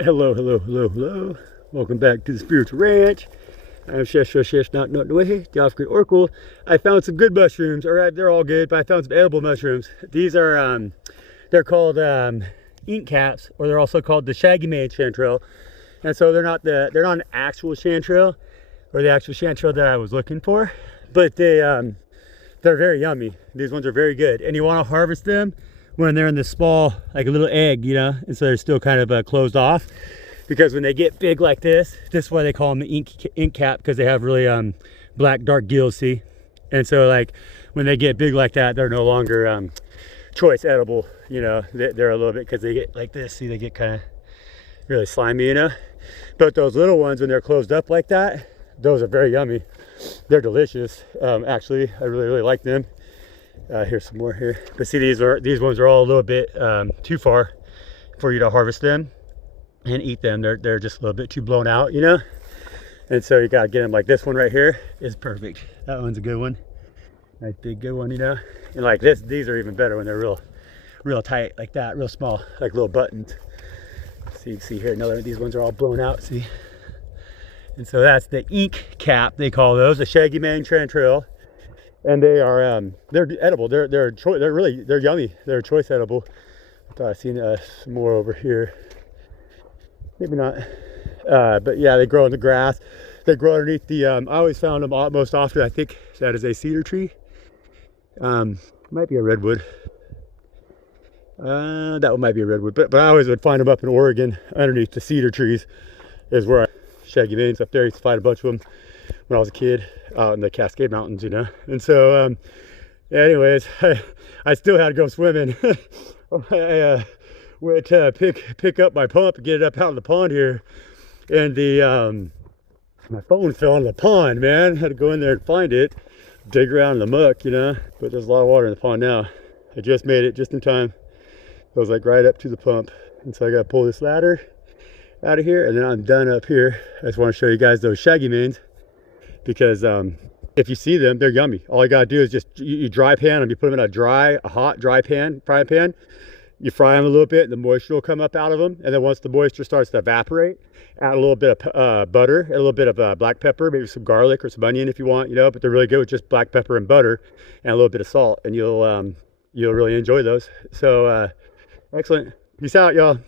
Hello. Welcome back to the Spiritual Ranch. I'm Shesh, not the way, the off-grid Oracle. I found some good mushrooms. All right, they're all good, but I found some edible mushrooms. These are, they're called ink caps, or they're also called the shaggy man chantrelle. And so they're not an actual chantrelle, or the actual chantrelle that I was looking for, but they're very yummy. These ones are very good, and you want to harvest them when they're in the small, like a little egg, you know, and so they're still kind of closed off, because when they get big like this is why they call them the ink cap, because they have really black dark gills, see? And so like when they get big like that, they're no longer choice edible, you know. They're a little bit, because they get like this, see, they get kind of really slimy, you know. But those little ones, when they're closed up like that, those are very yummy. They're delicious. Actually, I really like them. Here's some more here, but see, these ones are all a little bit too far for you to harvest them and eat them. They're just a little bit too blown out, you know. And so you gotta get them. Like this one right here is perfect. That one's a good one, nice big good one, you know. And like this, these are even better when they're real tight like that, real small, like little buttons. So you can see here, another, these ones are all blown out, see. And so that's the ink cap, they call those, the shaggy man chantrelle. And they are they're edible. They're yummy. They're choice edible. I thought I seen some more over here. Maybe not. But yeah, they grow in the grass. They grow underneath the I always found them most often, I think that is a cedar tree. Might be a redwood. That one might be a redwood, but I always would find them up in Oregon underneath the cedar trees is where shaggy manes up there. I used to find a bunch of them when I was a kid out in the Cascade Mountains, you know. And so anyways, I still had to go swimming. I went to pick up my pump and get it up out in the pond here, and the my phone fell in the pond, man. Had to go in there and find it, dig around in the muck, you know. But there's a lot of water in the pond now. I just made it just in time. I was like right up to the pump, and so I got to pull this ladder out of here, and then I'm done up here. I just want to show you guys those shaggy manes, because if you see them, they're yummy. All you gotta do is just you dry pan them. You put them in a hot dry pan, frying pan. You fry them a little bit, and the moisture will come up out of them. And then once the moisture starts to evaporate, add a little bit of butter, and a little bit of black pepper, maybe some garlic or some onion if you want, you know. But they're really good with just black pepper and butter and a little bit of salt, and you'll really enjoy those. So excellent. Peace out, y'all.